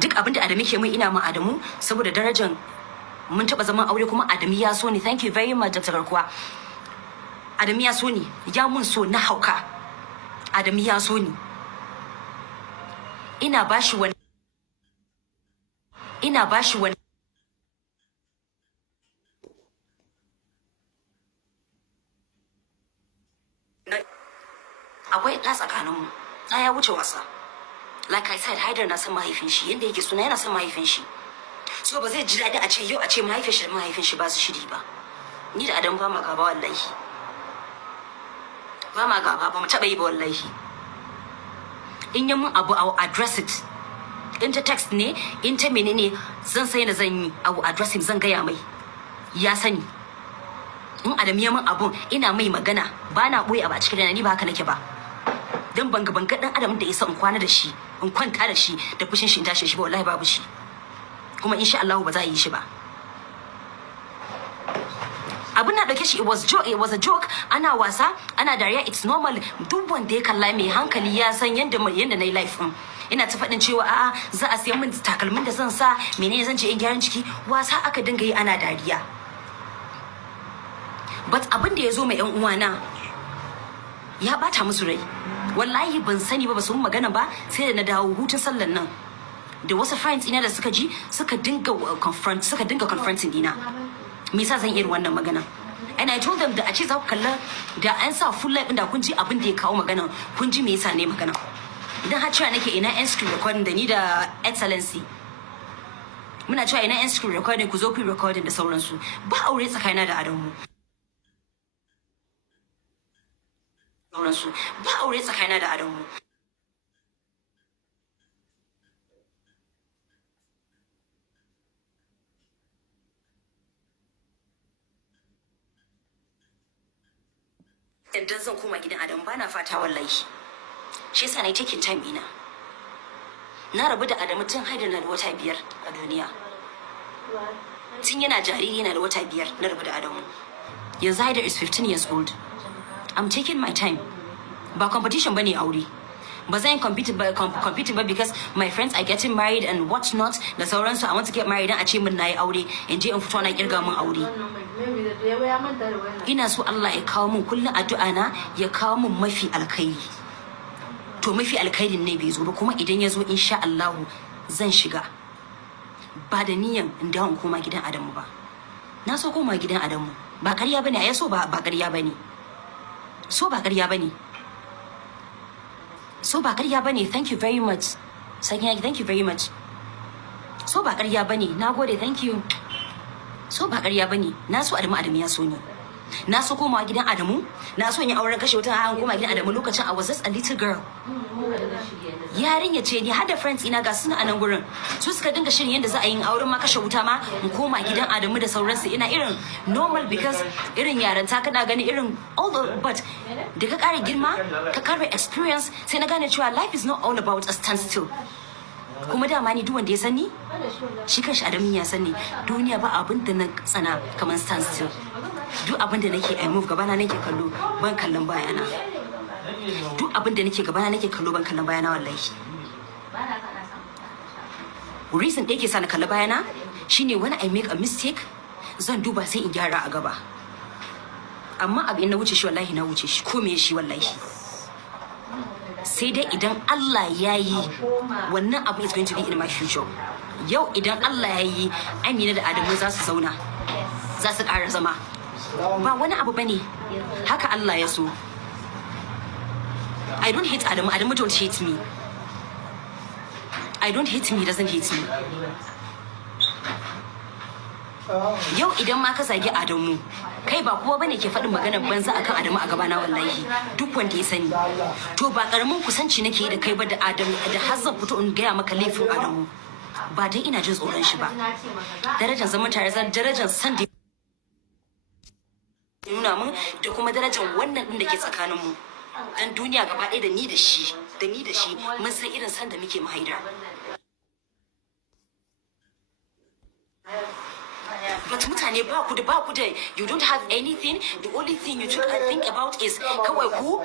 duk abin da Adamu ke mai ina ma Adamu saboda darajar mun taba zaman aure kuma Adamu ya so ni. Thank you very much Dr. Garkuwa. Adamu ya so ni, ya mun so na hauka. Adamu ya so ni. Ina bashi wani akwai ɗa tsakaninmu, ɗa ya wuce wasa. Like I said, Haidar na son mahaifin shi, yanda yake suna yana son mahaifin shi. So ba zai ji daɗi a ce yau a ce mahaifin shi da mahaifin shi ba su shiri ba. Ni da Adamu ba ma gaba wallahi. Ba ma gaba, ba mu taɓa yi ba wallahi. In yi mun abu, I will address it. In ta text ne, in ta menene zan sai na zan yi, I will address him, zan gaya mai. Ya sani. In Adamu ya mun abun, ina mai magana, ba na ɓoye a ba cikin rana, ni ba haka nake ba. Dan banga dan Adam da isa in kwana da shi, in kwanta da shi, da fushin shi in tashi shi ba wallahi babu shi. Kuma insha Allah ba za a yi shi ba. Abin na dauke shi it was a joke, ana wasa, ana dariya, it's normal. Duk wanda ya kalla mai hankali ya san yanda nayi life din. Ina ta faɗin cewa a'a za a siya min takalmin da zan sa, menene zan je in gyaran ciki, wasa aka dinga yi ana dariya. But abin da ya zo mai yan uwana ya bata musu rai. Wallahi ban sani ba su magana ba sai da na dawo hutun sallan nan. Da wasu friends ina da suka ji suka dinga confronting dina. Me yasa zan iya wannan magana? And I told them da a ce za ku kalla da an sa full life da kun ji abin da ya kawo magana, kun ji me yasa ne magana. Idan har cewa nake ina screen recording da ni da excellency. Muna cewa ina screen recording ku zo ku recording da sauransu. Ba aure tsakanina da Adamu. Ba aure tsakanina da Adamu. Idan zan koma gidan Adamu bana fata wallahi. Shi yasa na taking time ina. Na rabu da Adamu tun Haidar na da wata 5 a duniya. Tun yana jariri yana da wata 5 na rabu da Adamu. Yanzu Haidar is 15 years old. I'm taking my time. Ba competition bane aure. Ba zan compete ba because my friends are getting married and what not. Da sauransu I want to get married dan a ce min nayi aure in je in fito na kirga min aure. Ina so Allah ya kawo min kullun addu'a na ya kawo min mafi alkhairi. To mafi alkhairin ne bai zo ba kuma idan ya zo insha Allah zan shiga. Ba da niyan in dawo koma gidan Adamu ba. Na so koma gidan Adamu. Ba ƙarya bane, ai so ba ƙarya bane. So ba ƙarya bane. So ba ƙarya bane. Thank you very much. Sakina, thank you very much. So ba ƙarya bane. Nagode, thank you. So ba ƙarya bane. Na so Adamu ya so ni. Na so komawa gidan Adamu. Na so in yi auren kashe wuta an koma gidan Adamu lokacin I was just a little girl. Yarinya ce ni har da friends ina ga suna a nan gurin. Su suka dinga shirin yadda za a yi auren ma kashe wuta ma in koma gidan Adamu da sauransu ina irin normal because irin yaranta kana gani irin all the but da ka kare girma ka kare experience sai na gane cewa life is not all about a standstill. Kuma dama ni duk wanda ya sani shi kanshi Adamu ya sani duniya ba abin da na tsana kamar standstill. Duk abin da nake I move gabana nake kallo ban kallon bayana. Duk abin da nake gabana nake kallo ban kallon bayana wallahi. Reason da yake sa na kalli bayana shine when I make a mistake zan duba sai in gyara a gaba. Amma abin na wuce shi wallahi na wuce shi ko me shi wallahi. Sai dai idan Allah ya yi wannan abu is going to be in my future. Yau idan Allah ya yi Amina da Adamu za su zauna za su ƙara zama. Ba wani abu bane haka Allah ya so. I don't hate Adamu. Adamu don't hate me. I don't hate him, he doesn't hate me. Yau idan ma ka zagi Adamu, kai ba kowa bane ke faɗin maganar banza akan Adamu a gabana wallahi. Duk wanda ya sani. To ba karamin kusanci nake da kai ba da Adamu da har zan fito in gaya maka laifin Adamu. Ba dai ina jin tsoron shi ba. Darajar zaman tare darajar san da nuna mun da kuma darajar wannan din da ke tsakaninmu. Dan duniya gaba ɗaya da ni da shi mun san irin san da muke mahaida. But mutane ba ku da you don't have anything, the only thing you think about is kawai ku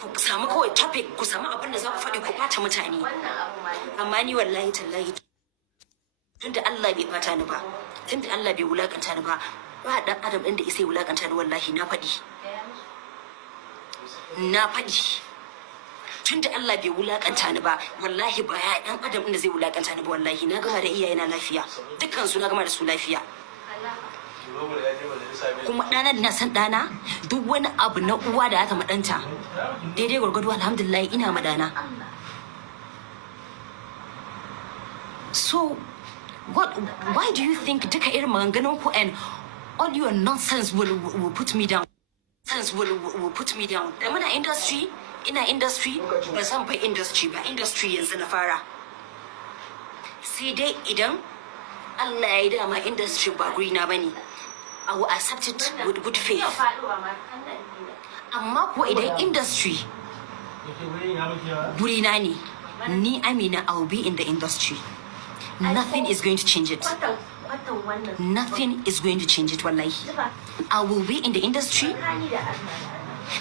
ku samu kawai topic ku samu abin da za ku faɗi ku bata mutane. Amma ni wallahi tallahi tunda Allah bai bata ni ba, tunda Allah bai wulakanta ni ba, ba dan adam din da isai wulakanta ni wallahi na faɗi. Tunda Allah bai wulakanta ni ba, wallahi ba ya dan adam din da zai wulakanta ni ba wallahi na gama da iyayena lafiya, dukkan su na gama da su lafiya. Kuma ɗana na san ɗana duk wani abu na uwa da aka maɗanta daidai gwargwado alhamdulillah ina madana. So why do you think duka irin maganganun ku and all your nonsense will put me down? Will put me down. Da muna industry, ina industry, ba zan bai industry ba, industry yanzu na fara. Sai dai idan Allah ya yi dama industry ba guri na bane, I will accept it with good faith. Amma ko idan industry guri na ne, ni Amina, I will be in the industry. Nothing is going to change it. Nothing is going to change it, wallahi. I will be in the industry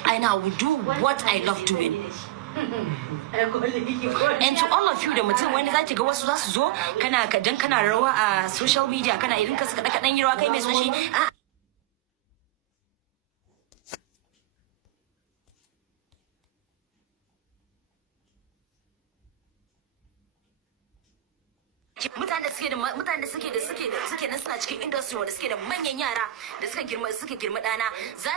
and I will do what I love doing. And to all of you da mutum wani zaki ga wasu za su zo kana rawa a social media kana irin ka saka kadan yi rawa kai mai son shi mutane da suke nan suna cikin industry wanda suke da manyan yara da suka girma dana za